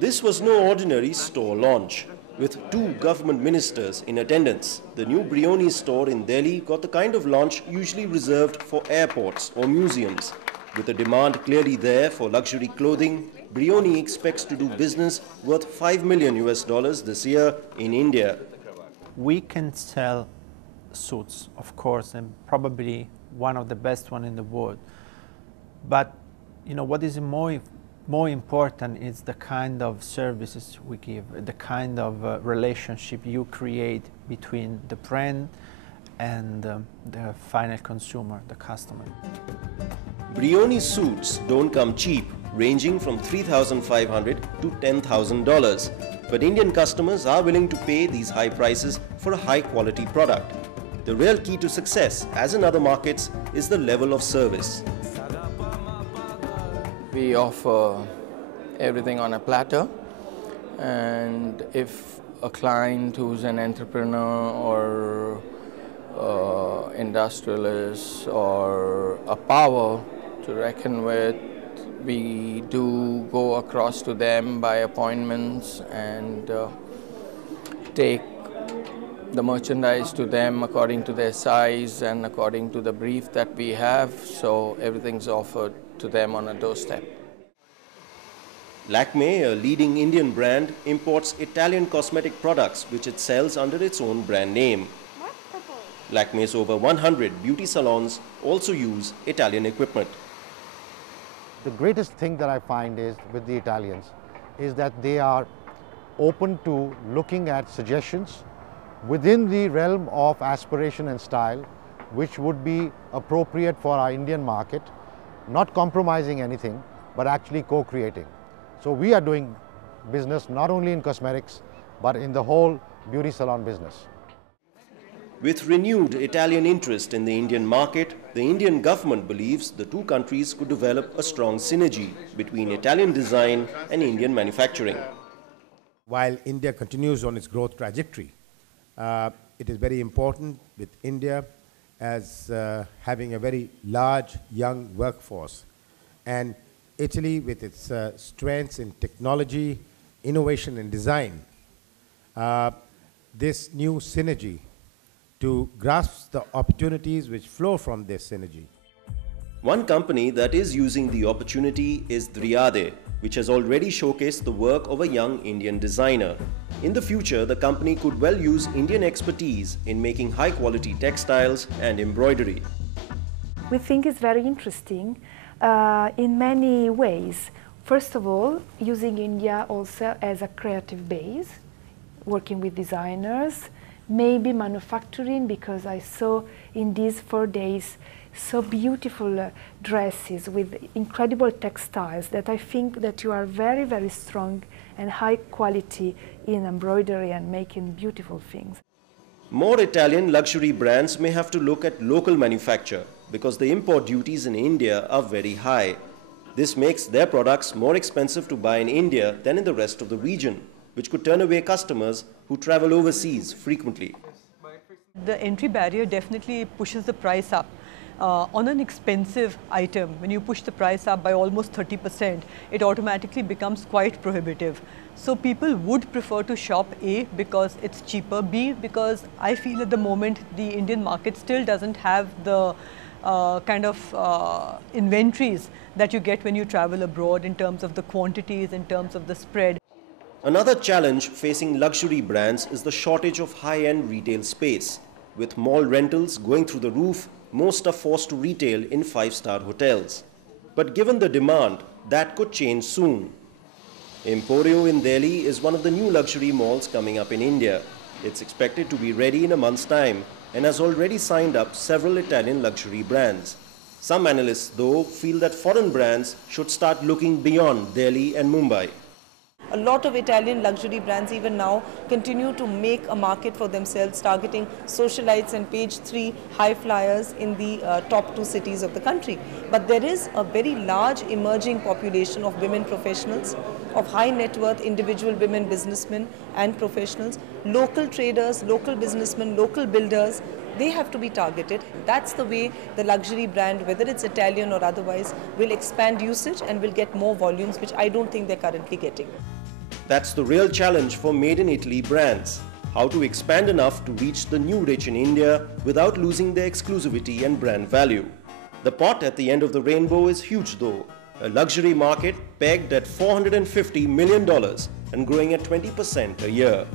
This was no ordinary store launch. With 2 government ministers in attendance, the new Brioni store in Delhi got the kind of launch usually reserved for airports or museums. With a demand clearly there for luxury clothing, Brioni expects to do business worth $5 million this year in India. We can sell suits, of course, and probably one of the best one in the world. But what is more important is the kind of services we give, the kind of relationship you create between the brand and the final consumer, the customer. Brioni suits don't come cheap, ranging from $3,500 to $10,000. But Indian customers are willing to pay these high prices for a high-quality product. The real key to success, as in other markets, is the level of service. We offer everything on a platter, and if a client who's an entrepreneur or industrialist or a power to reckon with, we do go across to them by appointments and take the merchandise to them according to their size and according to the brief that we have, so everything's offered to them on a doorstep. Lakme, a leading Indian brand, imports Italian cosmetic products which it sells under its own brand name. Lakme's over 100 beauty salons also use Italian equipment. The greatest thing that I find is with the Italians is that they are open to looking at suggestions within the realm of aspiration and style which would be appropriate for our Indian market, not compromising anything but actually co-creating. So we are doing business not only in cosmetics but in the whole beauty salon business. With renewed Italian interest in the Indian market, the Indian government believes the 2 countries could develop a strong synergy between Italian design and Indian manufacturing. While India continues on its growth trajectory, it is very important with India as having a very large young workforce, and Italy with its strengths in technology, innovation and design, this new synergy to grasp the opportunities which flow from this synergy. One company that is using the opportunity is Dryade, which has already showcased the work of a young Indian designer. In the future, the company could well use Indian expertise in making high-quality textiles and embroidery. We think it's very interesting in many ways. First of all, using India also as a creative base, working with designers, maybe manufacturing, because I saw in these 4 days so beautiful dresses with incredible textiles that I think that you are very, very strong and high quality in embroidery and making beautiful things. More Italian luxury brands may have to look at local manufacture because the import duties in India are very high. This makes their products more expensive to buy in India than in the rest of the region, which could turn away customers who travel overseas frequently. The entry barrier definitely pushes the price up. On an expensive item, when you push the price up by almost 30%, it automatically becomes quite prohibitive. So people would prefer to shop A because it's cheaper, B because I feel at the moment the Indian market still doesn't have the kind of inventories that you get when you travel abroad in terms of the quantities, in terms of the spread. Another challenge facing luxury brands is the shortage of high-end retail space. With mall rentals going through the roof, most are forced to retail in 5-star hotels. But given the demand, that could change soon. Emporio in Delhi is one of the new luxury malls coming up in India. It's expected to be ready in a month's time and has already signed up several Italian luxury brands. Some analysts, though, feel that foreign brands should start looking beyond Delhi and Mumbai. A lot of Italian luxury brands even now continue to make a market for themselves, targeting socialites and page 3 high flyers in the top 2 cities of the country. But there is a very large emerging population of women professionals, of high net worth individual women businessmen and professionals, local traders, local businessmen, local builders. They have to be targeted. That's the way the luxury brand, whether it's Italian or otherwise, will expand usage and will get more volumes, which I don't think they're currently getting. That's the real challenge for Made in Italy brands. How to expand enough to reach the new rich in India without losing their exclusivity and brand value. The pot at the end of the rainbow is huge though. A luxury market pegged at $450 million and growing at 20% a year.